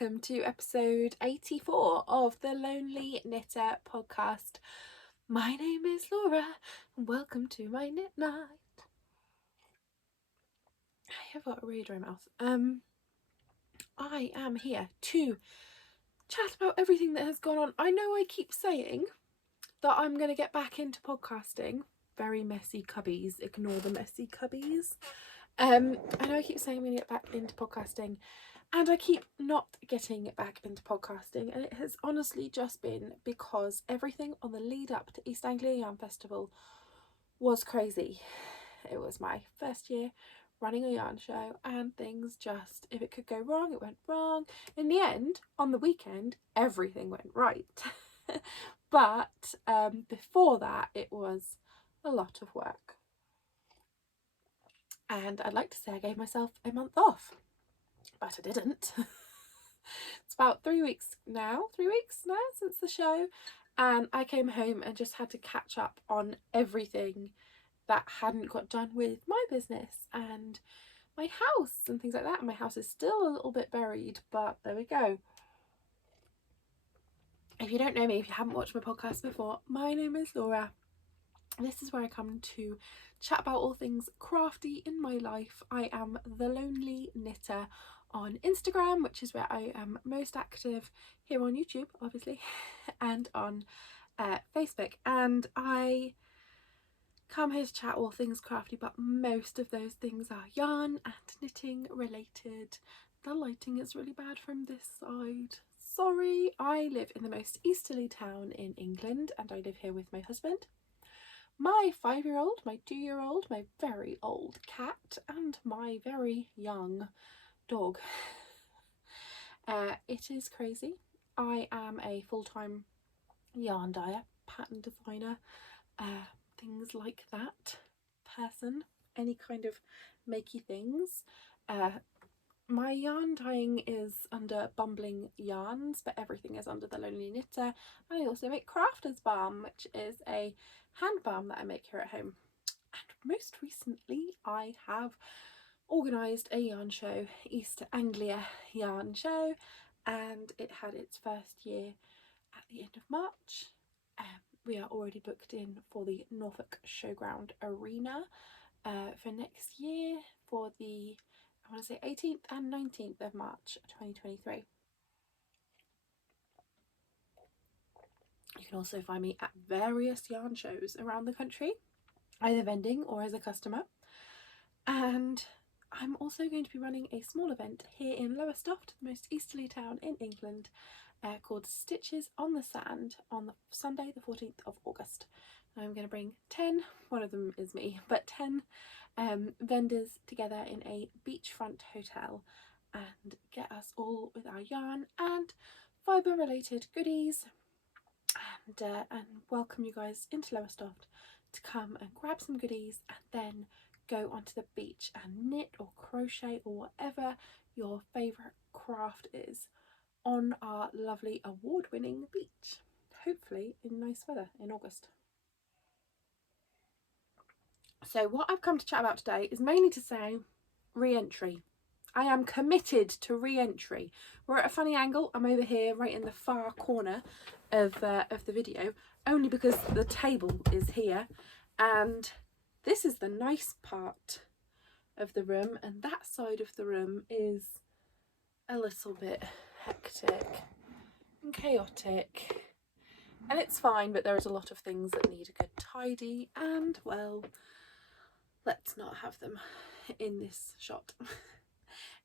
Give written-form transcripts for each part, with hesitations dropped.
welcome to episode 84 of the Lonely Knitter podcast. My name is Laura and welcome to my knit night. I have got a really dry mouth. I am here to chat about everything that has gone on. I know I keep saying that I'm going to get back into podcasting. Very messy cubbies, ignore the messy cubbies. I know I keep saying I'm going to get back into podcasting, and I keep not getting back into podcasting, and it has honestly just been because everything on the lead up to East Anglia Yarn Festival was crazy. It was my first year running a yarn show, and things just, if it could go wrong, it went wrong. In the end, on the weekend, everything went right. But before that, it was a lot of work. And I'd like to say I gave myself a month off, but I didn't. It's about 3 weeks now since the show, and I came home and just had to catch up on everything that hadn't got done with my business and my house and things like that. And my house is still a little bit buried, but there we go. If you don't know me, if you haven't watched my podcast before, my name is Laura. This is where I come to chat about all things crafty in my life. I am the Lonely Knitter on Instagram, which is where I am most active, here on YouTube obviously, and on Facebook, and I come here to chat all things crafty, but most of those things are yarn and knitting related. The lighting is really bad from this side, sorry. I live in the most easterly town in England, and I live here with my husband, my 5-year-old, my 2-year-old, my very old cat, and my very young dog. It is crazy. I am a full-time yarn dyer, pattern designer, things like that person, any kind of makey things. My yarn dyeing is under Bumbling Yarns, but everything is under the Lonely Knitter. And I also make Crafter's Balm, which is a hand balm that I make here at home. And most recently I have organised a yarn show, East Anglia Yarn Show, and it had its first year at the end of March. We are already booked in for the Norfolk Showground Arena for next year for the, I want to say 18th and 19th of March 2023. You can also find me at various yarn shows around the country, either vending or as a customer. And I'm also going to be running a small event here in Lowestoft, the most easterly town in England, called Stitches on the Sand on the Sunday the 14th of August. I'm going to bring 10, one of them is me, but 10 vendors together in a beachfront hotel and get us all with our yarn and fibre related goodies, and welcome you guys into Lowestoft to come and grab some goodies and then go onto the beach and knit or crochet or whatever your favourite craft is on our lovely award-winning beach, hopefully in nice weather in August. So what I've come to chat about today is mainly to say re-entry. I am committed to re-entry. We're at a funny angle. I'm over here right in the far corner of the video, only because the table is here, and this is the nice part of the room, and that side of the room is a little bit hectic and chaotic, and it's fine, but there's a lot of things that need a good tidy, and well, let's not have them in this shot.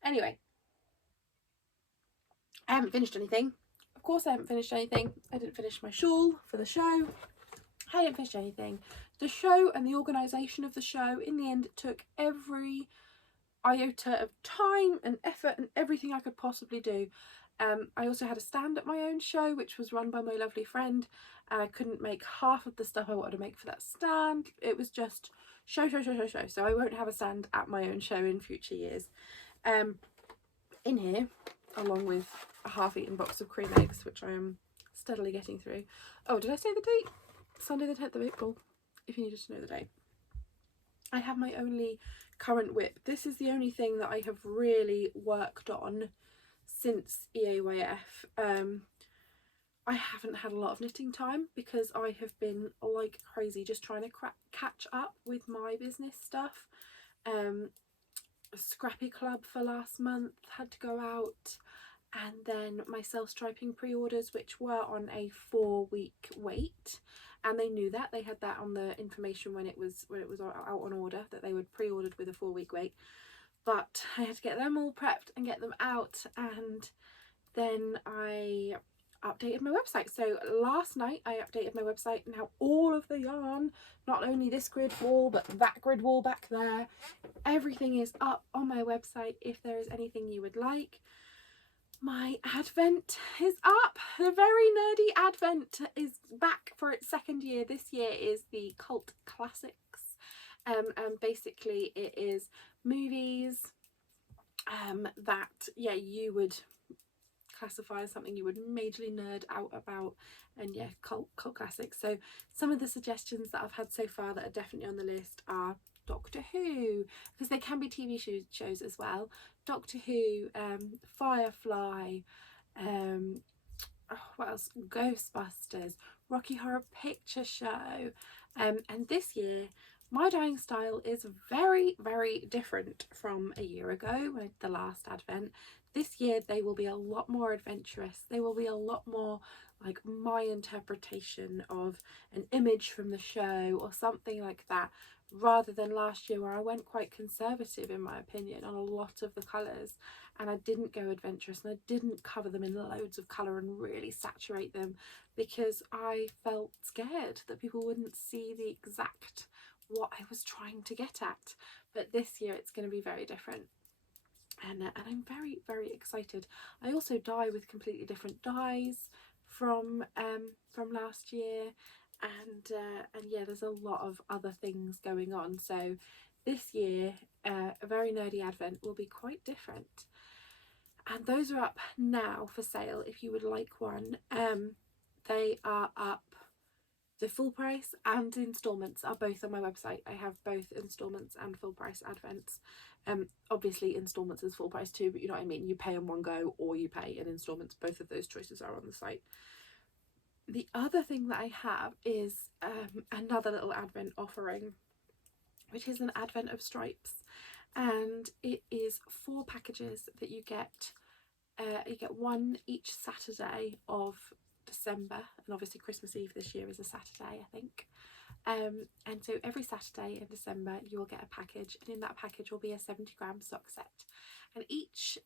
Anyway, I haven't finished anything. Of course I haven't finished anything. I didn't finish my shawl for the show. I didn't finish anything. The show and the organisation of the show, in the end, took every iota of time and effort and everything I could possibly do. I also had a stand at my own show, which was run by my lovely friend, and I couldn't make half of the stuff I wanted to make for that stand. It was just show. So I won't have a stand at my own show in future years. In here, along with a half-eaten box of cream eggs, which I am steadily getting through. Oh, did I say the date? Sunday the 10th of April, if you needed to know the date. I have my only current whip. This is the only thing that I have really worked on since EAYF. I haven't had a lot of knitting time because I have been like crazy just trying to catch up with my business stuff. Scrappy Club for last month had to go out, and then my self-striping pre-orders, which were on a 4-week wait, and they knew that. They had that on the information when it was out on order, that they would pre-ordered with a 4-week wait. But I had to get them all prepped and get them out, and then I updated my website. So last night I updated my website. Now all of the yarn, not only this grid wall but that grid wall back there, everything is up on my website if there is anything you would like. My advent is up. The very nerdy advent is back for its 2nd year. This year is the Cult Classics, and basically it is movies that you would classify as something you would majorly nerd out about, and cult classics. So some of the suggestions that I've had so far that are definitely on the list are Doctor Who, because they can be TV shows as well. Doctor Who, Firefly, what else? Ghostbusters, Rocky Horror Picture Show, and this year my dyeing style is very, very different from a year ago with the last advent. This year they will be a lot more adventurous. They will be a lot more like my interpretation of an image from the show or something like that, rather than last year where I went quite conservative in my opinion on a lot of the colours, and I didn't go adventurous and I didn't cover them in loads of colour and really saturate them, because I felt scared that people wouldn't see the exact what I was trying to get at. But this year it's going to be very different, and I'm very, very excited. I also dye with completely different dyes from last year, and yeah, there's a lot of other things going on. So this year a very nerdy advent will be quite different, and those are up now for sale if you would like one. They are up. The full price and instalments are both on my website. I have both instalments and full price advents. Obviously instalments is full price too, but you know what I mean, you pay in one go or you pay in instalments. Both of those choices are on the site. The other thing that I have is another little advent offering, which is an advent of stripes, and it is 4 packages that you get. You get one each Saturday of December, and obviously Christmas Eve this year is a Saturday, I think. And so every Saturday in December you will get a package, and in that package will be a 70-gram sock set, and each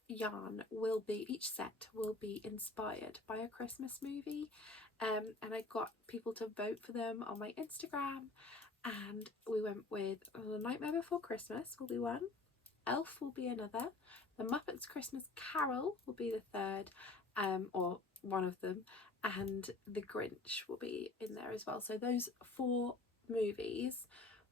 set will be inspired by a Christmas movie. And I got people to vote for them on my Instagram, and we went with The Nightmare Before Christmas will be one, Elf will be another, The Muppets Christmas Carol will be the third, or one of them, and The Grinch will be in there as well. So those 4 movies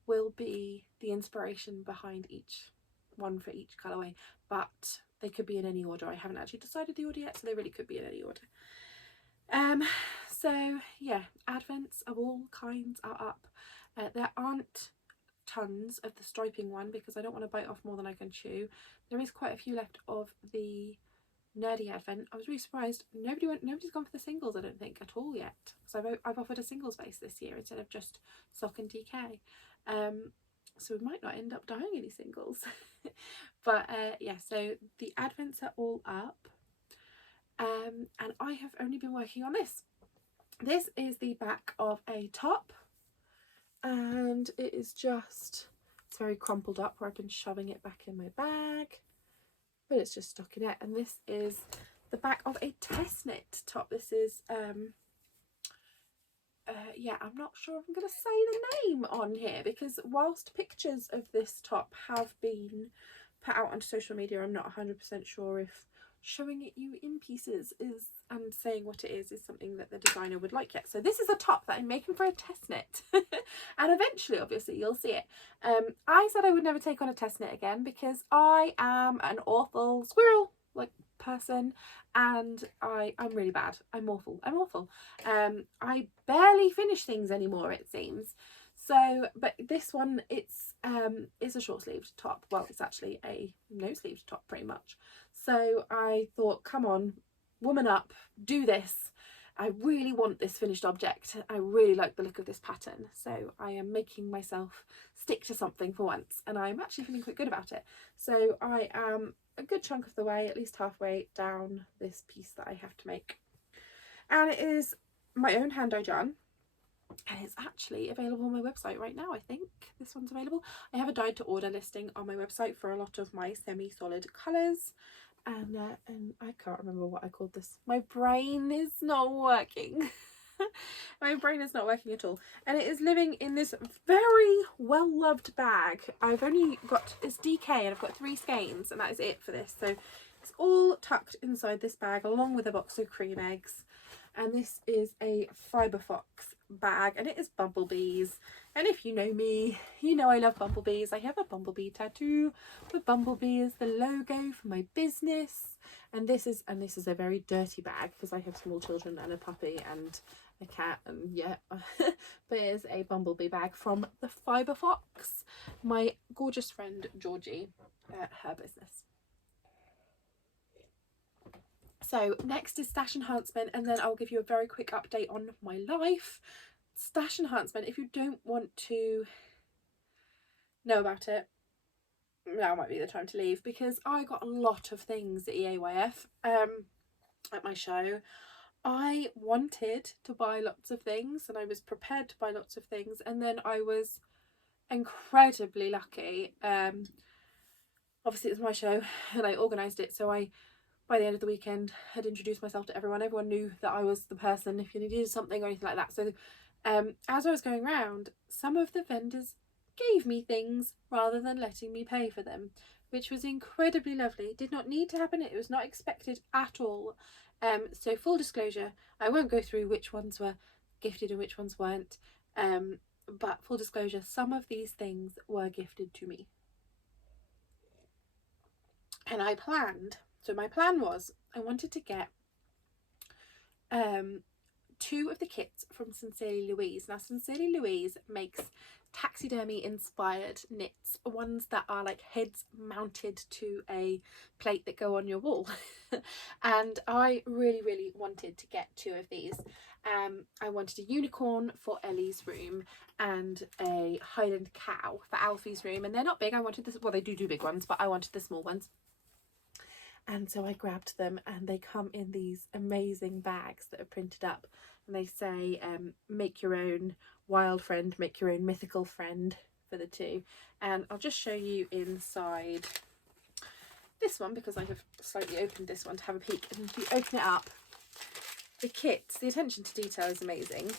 will be the inspiration behind each one for each colourway, but they could be in any order. I haven't actually decided the order yet, so they really could be in any order. So yeah, advents of all kinds are up. There aren't tons of the striping one because I don't want to bite off more than I can chew. There is quite a few left of the nerdy advent. I was really surprised nobody's gone for the singles, I don't think, at all yet, because I've offered a singles base this year instead of just sock and DK. So we might not end up dyeing any singles. But yeah, so the advents are all up, and I have only been working on this. This is the back of a top, and it is just, it's very crumpled up where I've been shoving it back in my bag, but it's just stuck in it. And this is the back of a test knit top. This is yeah, I'm not sure if I'm going to say the name on here, because whilst pictures of this top have been put out on social media, I'm not 100% sure if showing it you in pieces is, and saying what it is something that the designer would like yet. So this is a top that I'm making for a test knit and eventually obviously you'll see it. I said I would never take on a test knit again because I am an awful squirrel like person, and I'm really bad. I'm awful. I barely finish things anymore, it seems. So, but this one, it's a short sleeved top. Well, it's actually a no sleeved top pretty much. So I thought, come on, woman up, do this. I really want this finished object. I really like the look of this pattern. So I am making myself stick to something for once, and I'm actually feeling quite good about it. So I am a good chunk of the way, at least halfway down this piece that I have to make. And it is my own hand-dyed yarn. And it's actually available on my website right now. I think this one's available. I have a dyed to order listing on my website for a lot of my semi-solid colours. And I can't remember what I called this. My brain is not working. My brain is not working at all. And it is living in this very well-loved bag. I've only got, it's DK, and I've got 3 skeins, and that is it for this. So it's all tucked inside this bag along with a box of cream eggs. And this is a Fibre Fox bag, and it is bumblebees. And if you know me, you know I love bumblebees. I have a bumblebee tattoo with bumblebee as the logo for my business. And this is a very dirty bag because I have small children and a puppy and a cat, and yeah. But it is a bumblebee bag from the Fibre Fox, my gorgeous friend Georgie, her business. So next is stash enhancement, and then I'll give you a very quick update on my life. Stash enhancement, if you don't want to know about it, now might be the time to leave, because I got a lot of things at EAYF at my show. I wanted to buy lots of things, and I was prepared to buy lots of things, and then I was incredibly lucky. Obviously it was my show and I organised it, so by the end of the weekend had introduced myself to everyone. Everyone knew that I was the person if you needed something or anything like that. So as I was going around, some of the vendors gave me things rather than letting me pay for them, which was incredibly lovely. It did not need to happen. It was not expected at all. So full disclosure, I won't go through which ones were gifted and which ones weren't. But full disclosure, some of these things were gifted to me. And I planned. So my plan was I wanted to get 2 of the kits from Sincerely Louise. Now Sincerely Louise makes taxidermy inspired knits, ones that are like heads mounted to a plate that go on your wall. And I really wanted to get 2 of these. I wanted a unicorn for Ellie's room and a Highland cow for Alfie's room, and they're not big. I wanted this, well, they do big ones, but I wanted the small ones. And so I grabbed them, and they come in these amazing bags that are printed up, and they say make your own wild friend, make your own mythical friend for the 2. And I'll just show you inside this one because I have slightly opened this one to have a peek. And if you open it up, the kits, the attention to detail is amazing.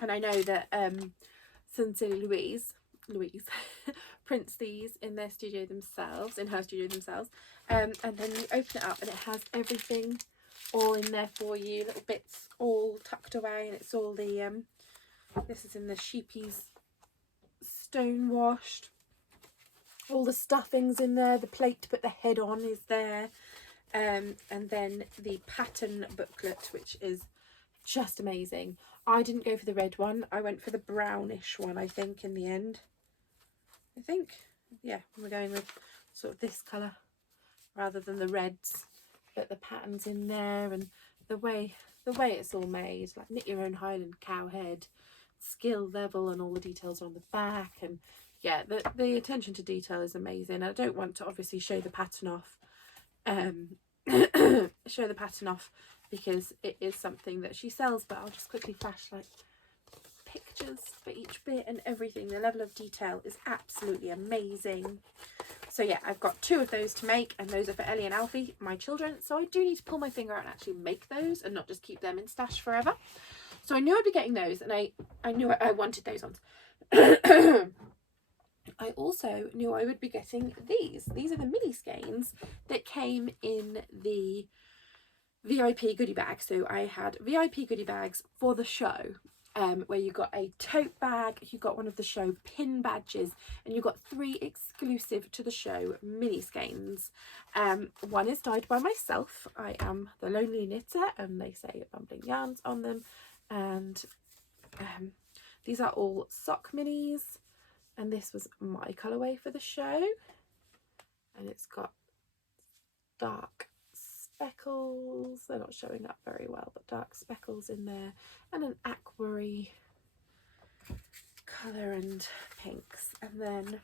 And I know that Sincerely Louise prints these in their studio themselves, in her studio themselves. And then you open it up and it has everything all in there for you, little bits all tucked away, and it's all the this is in the sheepies stone washed, all the stuffings in there, the plate to put the head on is there, and then the pattern booklet, which is just amazing. I didn't go for the red one, I went for the brownish one, I think, in the end. I think, yeah, we're going with sort of this colour rather than the reds, but the patterns in there and the way it's all made, like knit your own Highland cow head, skill level, and all the details on the back. And yeah, the attention to detail is amazing. I don't want to obviously show the pattern off because it is something that she sells, but I'll just quickly flash like pictures for each bit and everything. The level of detail is absolutely amazing. So yeah, I've got 2 of those to make, and those are for Ellie and Alfie, my children. So I do need to pull my finger out and actually make those and not just keep them in stash forever. So I knew I'd be getting those, and I knew I wanted those ones. I also knew I would be getting these. These are the mini skeins that came in the VIP goodie bag. So I had VIP goodie bags for the show, where you got a tote bag, you got one of the show pin badges, and you got 3 exclusive to the show mini skeins. One is dyed by myself. I am the lonely knitter, and they say Bumbling Yarns on them. And These are all sock minis, and this was my colourway for the show, and it's got dark speckles. They're not showing up very well, but dark speckles in there, and an aquary colour and pinks. And then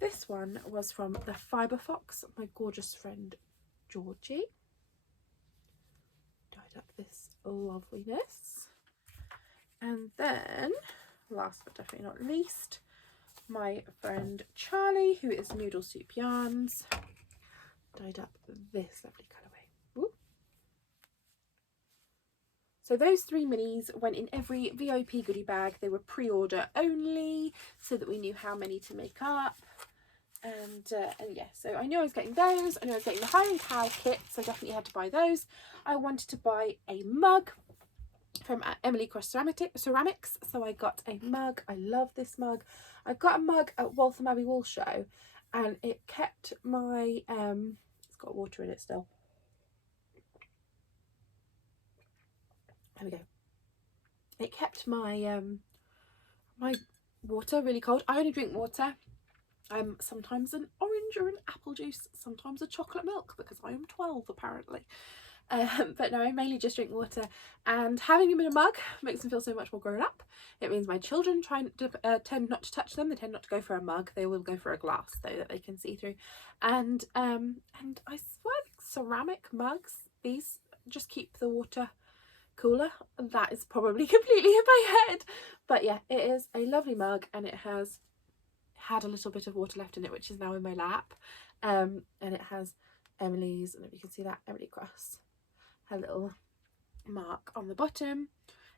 this one was from the Fibre Fox, my gorgeous friend Georgie. Dyed up this loveliness. And then, last but definitely not least, my friend Charlie, who is Noodle Soup Yarns, dyed up this lovely colourway. Ooh. So those 3 minis went in every VIP goodie bag. They were pre-order only, so that we knew how many to make up. And yeah, so I knew I was getting those. I knew I was getting the Hiring Cow kit, so I definitely had to buy those. I wanted to buy a mug from Emily Cross Ceramics, so I got a mug. I love this mug. I got a mug at Waltham Abbey Wool Show, and it kept my it's got water in it still. There we go. It kept my my water really cold. I only drink water. Sometimes an orange or an apple juice, sometimes a chocolate milk, because I am 12 apparently. But no, I mainly just drink water, and having them in a mug makes them feel so much more grown up. It means my children tend not to touch them. They tend not to go for a mug. They will go for a glass so that they can see through. And I swear, ceramic mugs, these just keep the water cooler. That is probably completely in my head, but yeah, it is a lovely mug, and it has had a little bit of water left in it, which is now in my lap. And it has Emily's, and if you can see that, Emily Cross, her little mark on the bottom.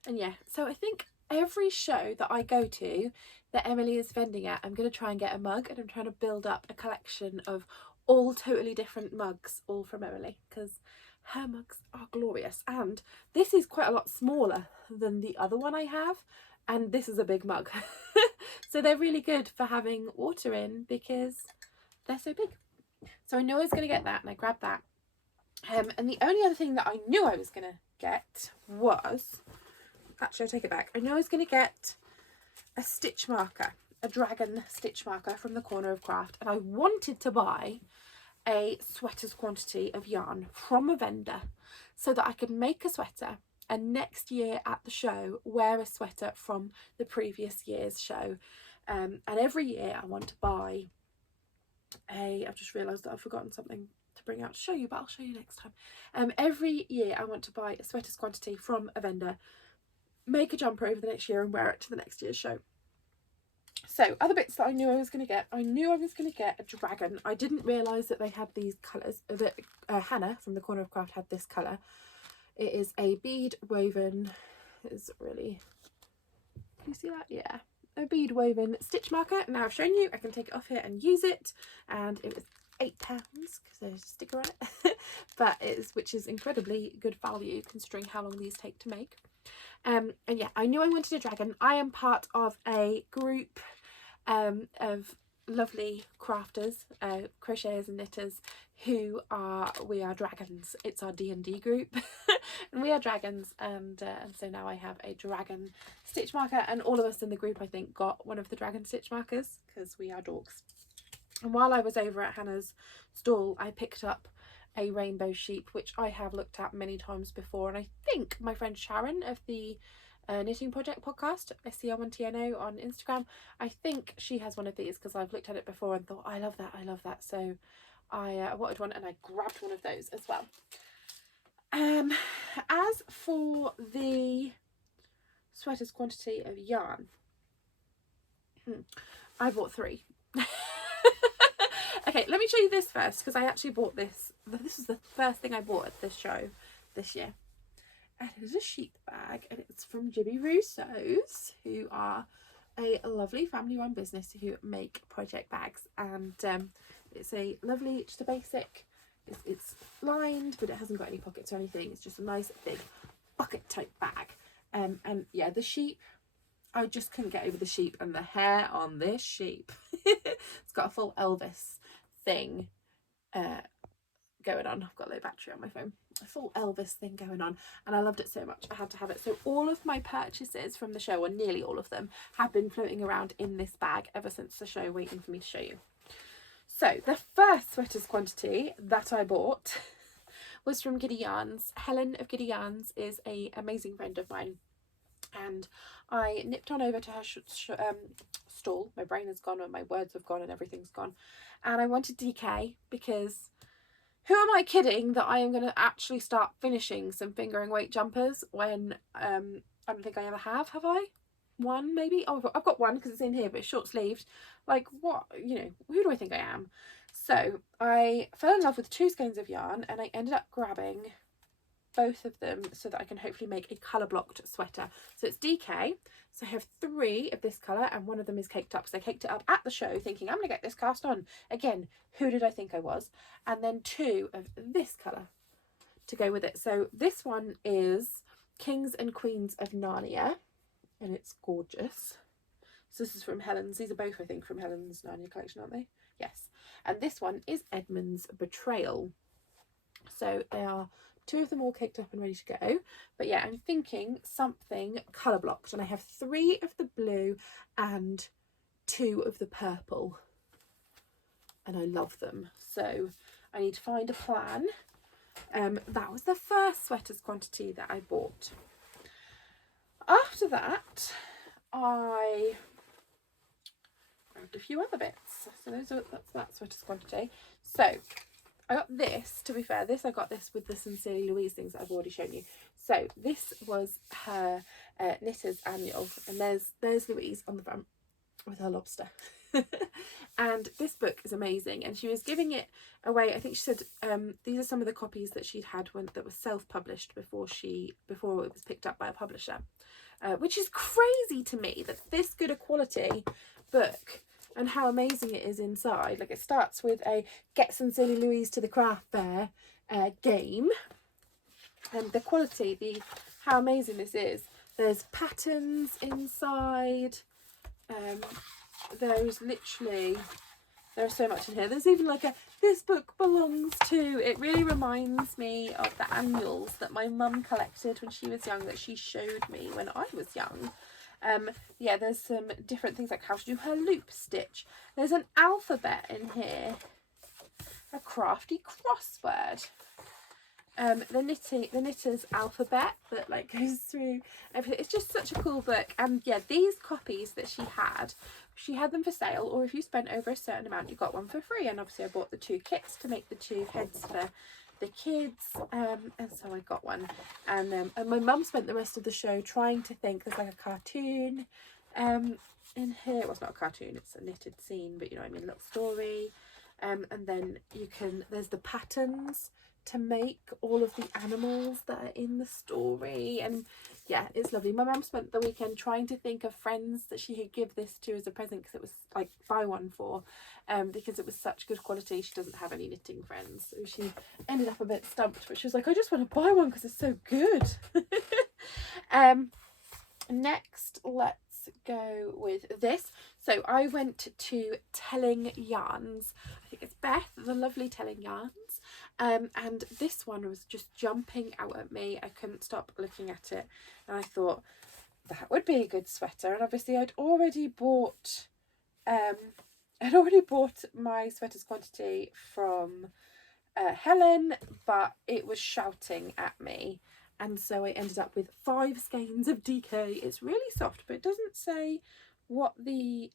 And yeah, so I think every show that I go to that Emily is vending at, I'm going to try and get a mug, and I'm trying to build up a collection of all totally different mugs, all from Emily, because her mugs are glorious. And this is quite a lot smaller than the other one I have, and this is a big mug. So they're really good for having water in because they're so big. So I knew I was going to get that, and I grabbed that. And the only other thing that I knew I was going to get was, actually I'll take it back, I knew I was going to get a stitch marker, a dragon stitch marker from the Corner of Craft, and I wanted to buy a sweater's quantity of yarn from a vendor so that I could make a sweater, and next year at the show wear a sweater from the previous year's show. And every year I want to buy I've just realised that I've forgotten something to bring out to show you, but I'll show you next time. Every year I want to buy a sweater's quantity from a vendor, make a jumper over the next year, and wear it to the next year's show. So other bits that I knew I was going to get, I knew I was going to get a dragon. I didn't realise that they had these colours, that Hannah from the Corner of Craft had this colour. It is a bead woven, it's really, can you see that? Yeah, a bead woven stitch marker. Now I've shown you, I can take it off here and use it, and it was £8 because there's a sticker on it, but which is incredibly good value considering how long these take to make. And yeah, I knew I wanted a dragon. I am part of a group of lovely crafters, crocheters and knitters who we are dragons. It's our D&D group and we are dragons, and so now I have a dragon stitch marker, and all of us in the group I think got one of the dragon stitch markers because we are dorks. And while I was over at Hannah's stall, I picked up a rainbow sheep, which I have looked at many times before, and I think my friend Sharon of the Knitting Project podcast, SCR1TNO on Instagram, I think she has one of these because I've looked at it before and thought, I love that, so I wanted one, and I grabbed one of those as well. As for the sweater's quantity of yarn, I bought 3. Okay, let me show you this first, because I actually bought this. This is the first thing I bought at this show this year. And it is a sheep bag, and it's from Jibbyroo Sews, who are a lovely family-run business who make project bags. And it's a lovely, just a basic, it's lined, but it hasn't got any pockets or anything. It's just a nice big bucket type bag. And yeah, the sheep, I just couldn't get over the sheep and the hair on this sheep. It's got a full Elvis thing going on. I've got a low battery on my phone. full Elvis thing going on, and I loved it so much I had to have it. So all of my purchases from the show, or nearly all of them, have been floating around in this bag ever since the show, waiting for me to show you. So the first sweaters quantity that I bought was from Giddy Yarns. Helen of Giddy Yarns is an amazing friend of mine, and I nipped on over to her stall. My brain is gone and my words have gone and everything's gone, and I wanted DK because who am I kidding that I am going to actually start finishing some fingering weight jumpers when I don't think I ever have I? One maybe? Oh, I've got one because it's in here, but it's short sleeved. Like, what, you know, who do I think I am? So I fell in love with 2 skeins of yarn, and I ended up grabbing both of them so that I can hopefully make a colour blocked sweater. So it's DK. So I have 3 of this colour, and one of them is caked up. So I caked it up at the show thinking I'm going to get this cast on. Again, who did I think I was? And then 2 of this colour to go with it. So this one is Kings and Queens of Narnia, and it's gorgeous. So this is from Helen's. These are both, I think, from Helen's Narnia collection, aren't they? Yes. And this one is Edmund's Betrayal. So they are 2 of them all caked up and ready to go. But yeah, I'm thinking something colour blocked, and I have 3 of the blue and 2 of the purple, and I love them. So I need to find a plan. That was the first sweaters quantity that I bought. After that, I grabbed a few other bits. So that's that sweaters quantity. So I got this, to be fair, I got this with the Sincerely Louise things that I've already shown you. So this was her Knitters Annual, and there's Louise on the front with her lobster. And this book is amazing, and she was giving it away. I think she said these are some of the copies that she'd had that was self-published before it was picked up by a publisher, which is crazy to me that this good a quality book, and how amazing it is inside. Like, it starts with a Get Sincerely Louise to the Craft Fair game, and the quality, how amazing this is. There's patterns inside. There's so much in here. There's even like this book belongs to. It really reminds me of the annuals that my mum collected when she was young, that she showed me when I was young. Yeah, there's some different things like how to do her loop stitch. There's an alphabet in here, a crafty crossword. The knitter's alphabet that like goes through everything. It's just such a cool book. And yeah, these copies that she had them for sale, or if you spent over a certain amount you got one for free. And obviously I bought the 2 kits to make the 2 heads for the kids, and so I got one. And my mum spent the rest of the show trying to think. There's like a cartoon in here. Well, it's not a cartoon, it's a knitted scene, but you know what I mean, a little story. And then there's the patterns to make all of the animals that are in the story, and yeah, it's lovely. My mum spent the weekend trying to think of friends that she could give this to as a present, because it was like buy one for, because it was such good quality. She doesn't have any knitting friends, so she ended up a bit stumped, but she was like, I just want to buy one because it's so good. Next, let's go with this. So I went to Telling Yarns. I think it's Beth, the lovely Telling Yarns. And this one was just jumping out at me. I couldn't stop looking at it, and I thought that would be a good sweater. And obviously I'd already bought my sweaters quantity from Helen, but it was shouting at me, and so I ended up with 5 skeins of DK. It's really soft, but it doesn't say what the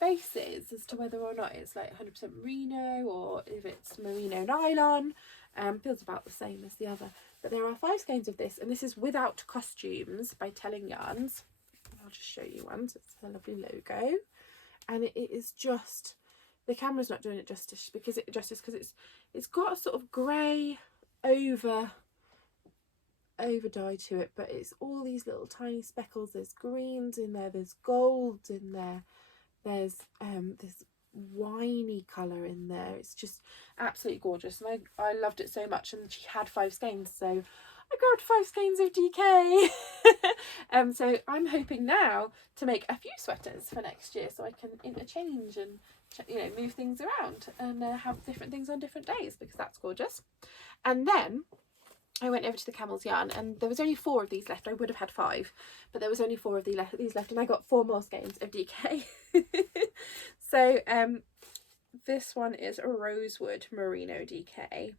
base is, as to whether or not it's like 100% merino or if it's merino nylon. Feels about the same as the other, but there are 5 skeins of this, and this is Without Costumes by Telling Yarns. I'll just show you one. So it's a lovely logo, and it is just, the camera's not doing it justice because it's got a sort of grey over dye to it, but it's all these little tiny speckles. There's greens in there, there's golds in there, there's this winey colour in there. It's just absolutely gorgeous, and I loved it so much, and she had 5 skeins, so I grabbed 5 skeins of DK. So I'm hoping now to make a few sweaters for next year, so I can interchange and, you know, move things around and have different things on different days, because that's gorgeous. And then I went over to the Camels yarn, and there was only 4 of these left. I would have had 5, but there was only 4 of these left, and I got 4 more skeins of DK. So this one is a rosewood merino DK,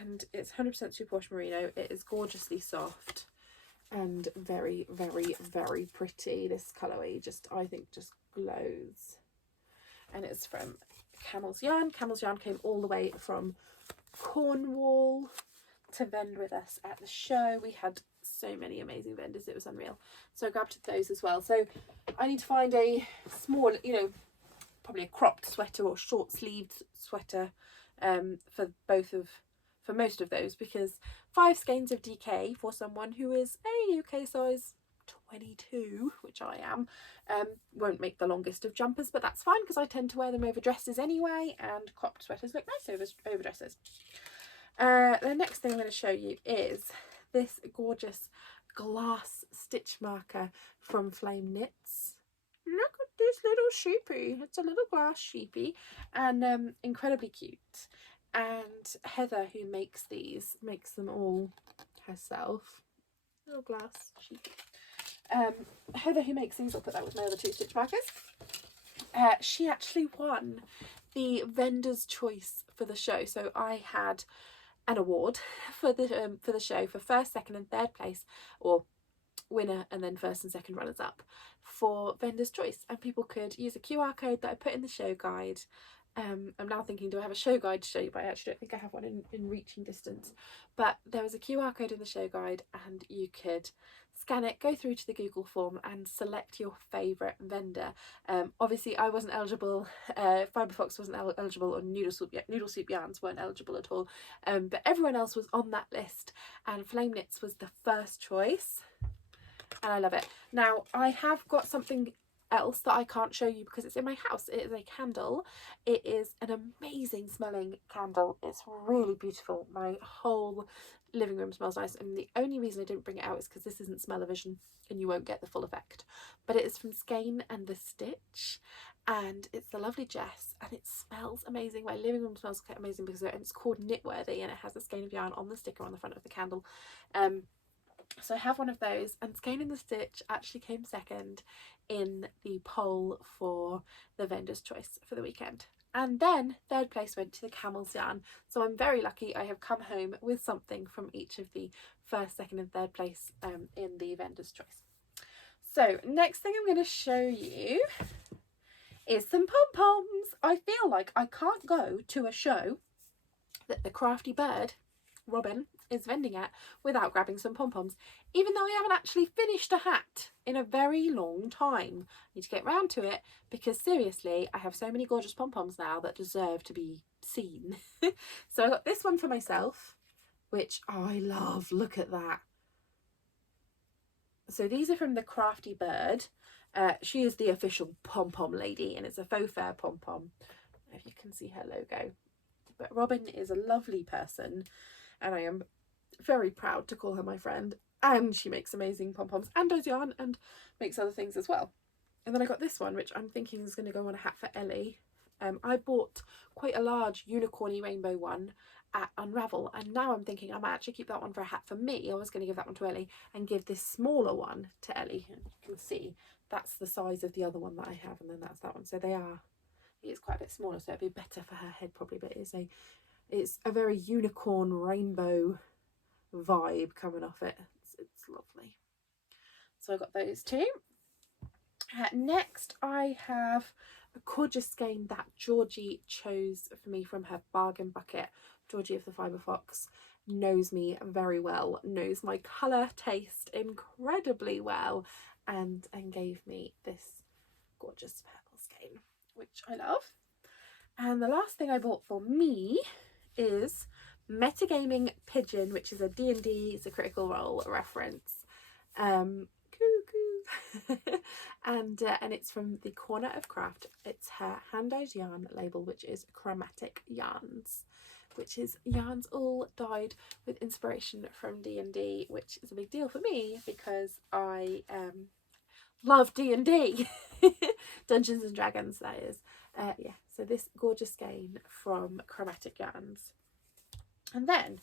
and it's 100% superwash merino. It is gorgeously soft and very, very, very pretty. This colourway just, I think, just glows. And it's from Camels yarn. Camels yarn came all the way from Cornwall to vend with us at the show. We had so many amazing vendors, it was unreal. So I grabbed those as well. So I need to find a small, you know, probably a cropped sweater or short sleeved sweater for most of those, because 5 skeins of DK for someone who is a UK size 22, which I am, won't make the longest of jumpers, but that's fine because I tend to wear them over dresses anyway, and cropped sweaters look nice over dresses. The next thing I'm going to show you is this gorgeous glass stitch marker from Flame Knits. Look at this little sheepy. It's a little glass sheepy, and incredibly cute. And Heather, who makes these, makes them all herself. Little glass sheepy. Heather, who makes these, I'll put that with my other 2 stitch markers. She actually won the vendor's choice for the show. So I had an award for the show for 1st, 2nd and 3rd place, or winner and then 1st and 2nd runners up, for vendor's choice, and people could use a QR code that I put in the show guide. I'm now thinking, do I have a show guide to show you? But I actually don't think I have one in reaching distance. But there was a QR code in the show guide, and you could scan it, go through to the Google form and select your favourite vendor. Obviously I wasn't eligible, Fibre Fox wasn't eligible, or Noodle Soup Yarns weren't eligible at all, but everyone else was on that list, and Flame Knits was the first choice, and I love it. Now I have got something else that I can't show you because it's in my house. It is a candle. It is an amazing smelling candle. It's really beautiful. My whole living room smells nice, and the only reason I didn't bring it out is because this isn't smell-o-vision and you won't get the full effect. But it is from Skein and the Stitch, and it's the lovely Jess, and it smells amazing. My living room smells amazing because it's called Knitworthy, and it has a skein of yarn on the sticker on the front of the candle. So I have one of those, and Skein and the Stitch actually came 2nd in the poll for the vendor's choice for the weekend. And then 3rd place went to the Camels yarn. So I'm very lucky I have come home with something from each of the 1st, 2nd and 3rd place in the vendor's choice. So next thing I'm going to show you is some pom-poms. I feel like I can't go to a show that the crafty bird, Robin, is vending at without grabbing some pom-poms, even though I haven't actually finished a hat in a very long time. I need to get round to it because seriously, I have so many gorgeous pom-poms now that deserve to be seen. So I got this one for myself, which I love. Look at that. So these are from the Crafty Bird. She is the official pom-pom lady, and it's a faux fur pom-pom, if you can see her logo. But Robin is a lovely person, and I am very proud to call her my friend, and she makes amazing pom-poms and does yarn and makes other things as well. And then I got this one, which I'm thinking is going to go on a hat for Ellie. I bought quite a large unicorny rainbow one at Unravel, and now I'm thinking I might actually keep that one for a hat for me. I was going to give that one to Ellie and give this smaller one to Ellie. And you can see that's the size of the other one that I have, and then that's that one. So they are, it's quite a bit smaller, so it'd be better for her head probably, but it's a very unicorn rainbow vibe coming off it. It's lovely. So I got those 2. Next I have a gorgeous skein that Georgie chose for me from her bargain bucket. Georgie of the Fibre Fox knows me very well, knows my colour taste incredibly well, and gave me this gorgeous purple skein, which I love. And the last thing I bought for me is Metagaming Pigeon, which is a D&D, it's a Critical Role reference. And it's from the Corner of Craft. It's her hand-dyed yarn label, which is Chromatic Yarns. which is yarns all dyed with inspiration from D&D, which is a big deal for me because I love D&D. Dungeons and Dragons, that is. Yeah, so this gorgeous skein from Chromatic Yarns. And then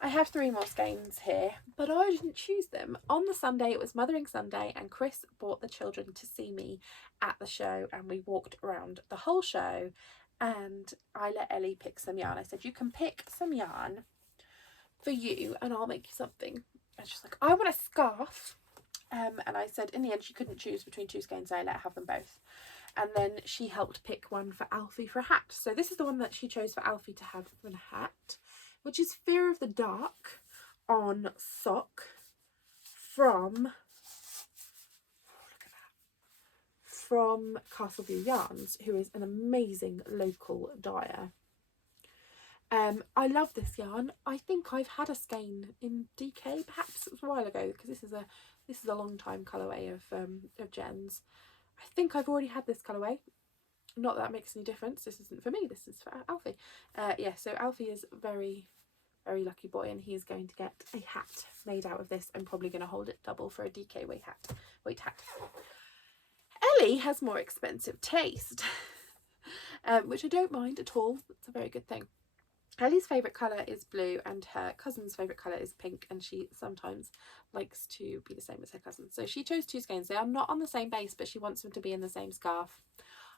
I have 3 more skeins here, but I didn't choose them. On the Sunday, it was Mothering Sunday, and Chris brought the children to see me at the show, and we walked around the whole show, and I let Ellie pick some yarn. I said, you can pick some yarn for you and I'll make you something. And she's like, I want a scarf. And I said in the end she couldn't choose between 2 skeins, so I let her have them both. And then she helped pick one for Alfie for a hat. So this is the one that she chose for Alfie to have for a hat, which is Fear of the Dark on sock from, look at that, from Castleview Yarns, who is an amazing local dyer. I love this yarn. I think I've had a skein in DK, perhaps it was a while ago, because this is a long time colourway of Jen's. I think I've already had this colourway. Not that makes any difference. This isn't for me. This is for Alfie. Yeah, so Alfie is very, very lucky boy, and he's going to get a hat made out of this. I'm probably going to hold it double for a DK weight hat. Ellie has more expensive taste, which I don't mind at all. It's a very good thing. Ellie's favourite colour is blue and her cousin's favourite colour is pink, and she sometimes likes to be the same as her cousin. So she chose 2 skeins. They are not on the same base, but she wants them to be in the same scarf.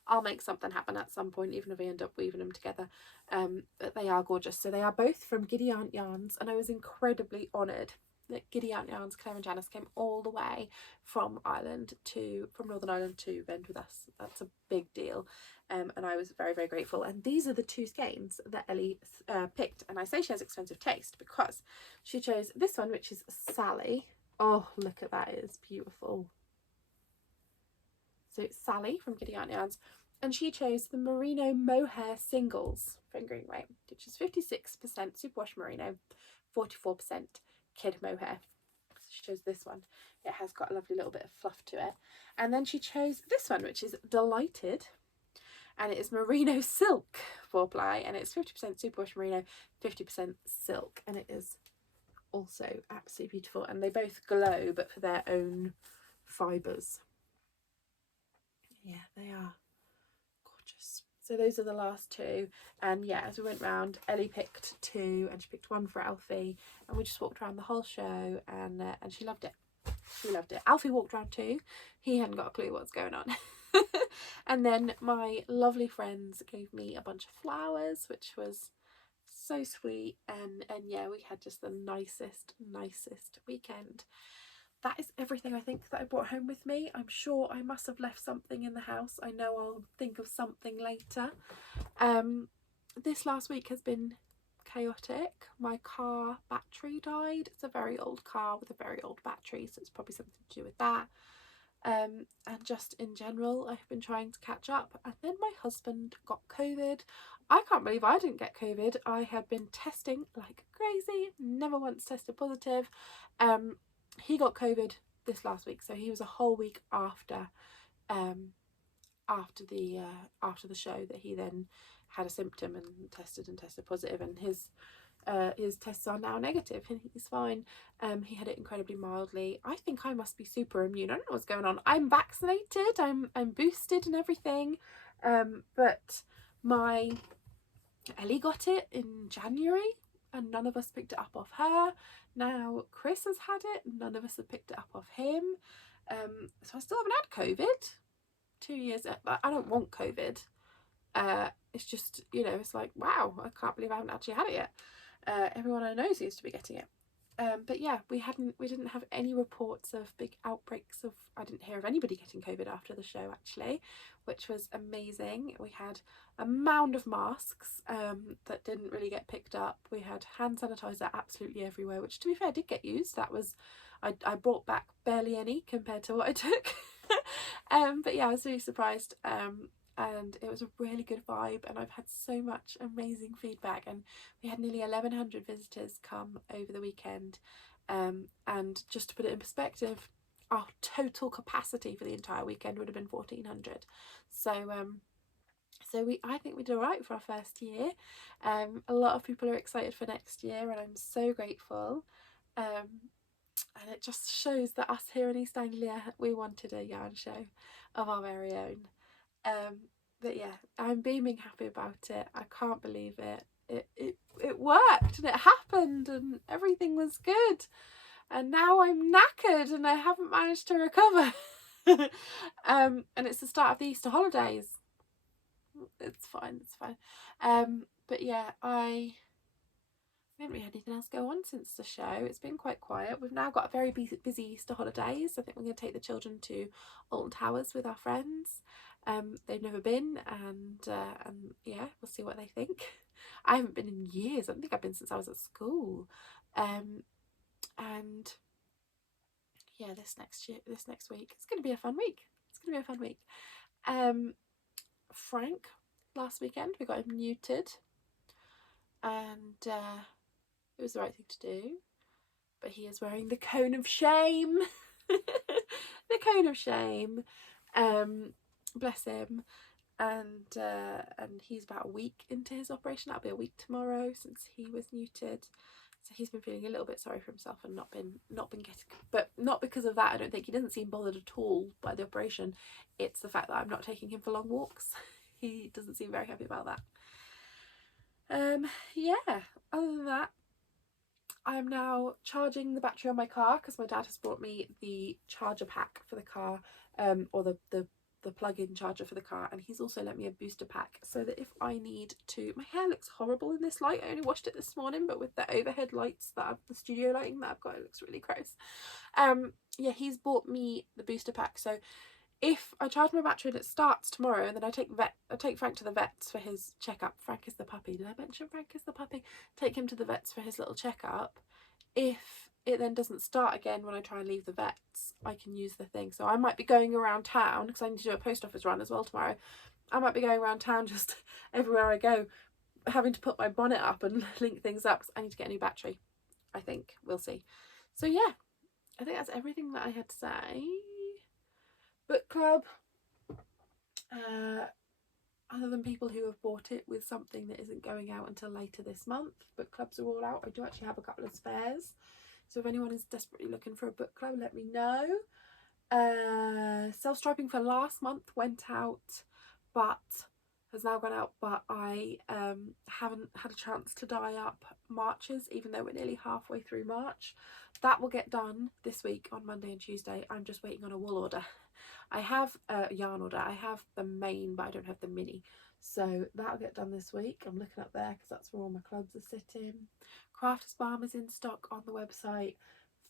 I'll make something happen at some point, even if I end up weaving them together. But they are gorgeous. So they are both from Giddy Yarns, and I was incredibly honoured that Giddy Yarns, Claire and Janice, came all the way from Northern Ireland to vend with us. That's a big deal. And I was very, very grateful. And these are the 2 skeins that Ellie picked. And I say she has expensive taste because she chose this one, which is Sally. Oh, look at that, it is beautiful. So it's Sally from Giddy Yarns. And she chose the Merino Mohair Singles fingering weight, which is 56% superwash merino, 44% kid mohair. So she chose this one. It has got a lovely little bit of fluff to it. And then she chose this one, which is Delighted. And it is merino silk 4-ply, and it's 50% superwash merino, 50% silk, and it is also absolutely beautiful. And they both glow, but for their own fibres. Yeah, they are gorgeous. So those are the last 2, and yeah, as we went round, Ellie picked 2, and she picked 1 for Alfie, and we just walked around the whole show, and she loved it. She loved it. Alfie walked around too. He hadn't got a clue what's going on. And then my lovely friends gave me a bunch of flowers, which was so sweet, and yeah, we had just the nicest weekend. That is everything I think that I brought home with me. I'm sure I must have left something in the house. I know I'll think of something later. This last week has been chaotic. My car battery died. It's a very old car with a very old battery, so it's probably something to do with that. And just in general, I've been trying to catch up. And then my husband got COVID. I can't believe I didn't get COVID. I had been testing like crazy, never once tested positive. He got COVID this last week, so he was a whole week after the show that he then had a symptom and tested positive, and his tests are now negative and he's fine. He had it incredibly mildly. I think I must be super immune. I don't know what's going on. I'm vaccinated, I'm boosted and everything, but my Ellie got it in January and none of us picked it up off her. Now Chris has had it, none of us have picked it up off him. So I still haven't had COVID. 2 years. I don't want COVID. It's just, you know, it's like, wow, I can't believe I haven't actually had it yet. Everyone I know seems to be getting it. But yeah, we didn't have any reports of big outbreaks of, I didn't hear of anybody getting COVID after the show actually, which was amazing. We had a mound of masks that didn't really get picked up. We had hand sanitizer absolutely everywhere, which to be fair did get used. That was, I brought back barely any compared to what I took. But yeah, I was really surprised. And it was a really good vibe, and I've had so much amazing feedback, and we had nearly 1,100 visitors come over the weekend, and just to put it in perspective, our total capacity for the entire weekend would have been 1,400. So So I think we did all right for our first year. A lot of people are excited for next year, and I'm so grateful. And it just shows that us here in East Anglia, we wanted a yarn show of our very own. But yeah, I'm beaming happy about it. I can't believe it. It worked and it happened and everything was good. And now I'm knackered and I haven't managed to recover. And it's the start of the Easter holidays. It's fine, it's fine. But yeah, I haven't really had anything else go on since the show. It's been quite quiet. We've now got a very busy Easter holidays. I think we're going to take the children to Alton Towers with our friends. They've never been, and yeah, we'll see what they think. I haven't been in years. I don't think I've been since I was at school. And yeah, this next week, it's going to be a fun week. Frank, last weekend we got him neutered, and it was the right thing to do, but he is wearing the cone of shame. The cone of shame. Bless him. And he's about a week into his operation. That'll be a week tomorrow since he was neutered. So he's been feeling a little bit sorry for himself and not been getting, but not because of that. I don't think he doesn't seem bothered at all by the operation. It's the fact that I'm not taking him for long walks. He doesn't seem very happy about that. Yeah, other than that, I'm now charging the battery on my car because my dad has brought me the charger pack for the car, or the plug-in charger for the car, and he's also lent me a booster pack so that if I need to, my hair looks horrible in this light. I only washed it this morning, but with the overhead lights the studio lighting that I've got, it looks really gross. Yeah, he's bought me the booster pack, so if I charge my battery and it starts tomorrow, and then I take Frank to the vets for his checkup. Frank is the puppy. Did I mention Frank is the puppy? Take him to the vets for his little checkup. If it then doesn't start again when I try and leave the vets, I can use the thing. So I might be going around town, because I need to do a post office run as well tomorrow. I might be going around town just everywhere I go, having to put my bonnet up and link things up because I need to get a new battery. I think. We'll see. So yeah, I think that's everything that I had to say. Book club, other than people who have bought it with something that isn't going out until later this month, book clubs are all out. I do actually have a couple of spares, so if anyone is desperately looking for a book club, let me know. Self-striping for last month went out, but has now gone out, but I haven't had a chance to dye up Marches, even though we're nearly halfway through March. That will get done this week on Monday and Tuesday. I'm just waiting on a wool order. I have a yarn order. I have the main, but I don't have the mini. So that'll get done this week. I'm looking up there because that's where all my clubs are sitting. Crafters Balm is in stock on the website.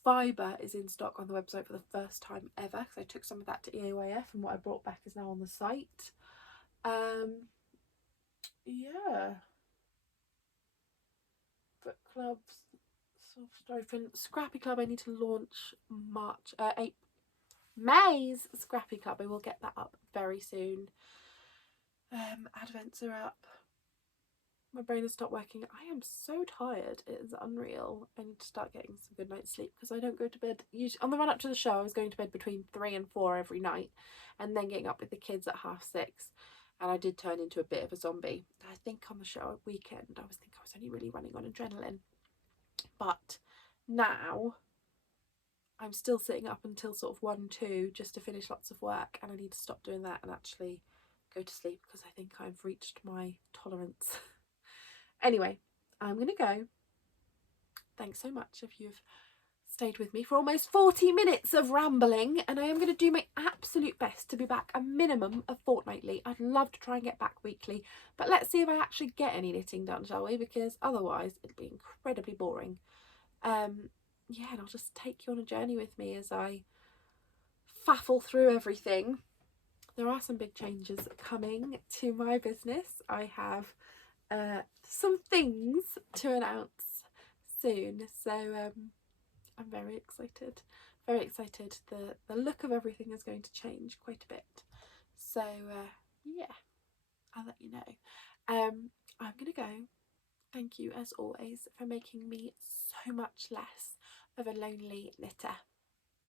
Fibre is in stock on the website for the first time ever, because I took some of that to EAYF, and what I brought back is now on the site. Yeah. Book clubs, self-striping. Scrappy Club I need to launch May's Scrappy Club. I will get that up very soon. Advents are up. My brain has stopped working. I am so tired. It is unreal. I need to start getting some good night's sleep because I don't go to bed. Usually, on the run up to the show, I was going to bed between 3 and 4 every night, and then getting up with the kids at 6:30. And I did turn into a bit of a zombie. I think on the show weekend, I was only really running on adrenaline. But now I'm still sitting up until sort of 1, 2 just to finish lots of work, and I need to stop doing that and actually go to sleep because I think I've reached my tolerance. Anyway, I'm going to go. Thanks so much if you've stayed with me for almost 40 minutes of rambling, and I am going to do my absolute best to be back a minimum of fortnightly. I'd love to try and get back weekly, but let's see if I actually get any knitting done, shall we? Because otherwise it'd be incredibly boring. Yeah, and I'll just take you on a journey with me as I faffle through everything. There are some big changes coming to my business. I have some things to announce soon, so I'm very excited. The look of everything is going to change quite a bit, so yeah, I'll let you know. I'm gonna go. Thank you as always for making me so much less of a lonely knitter.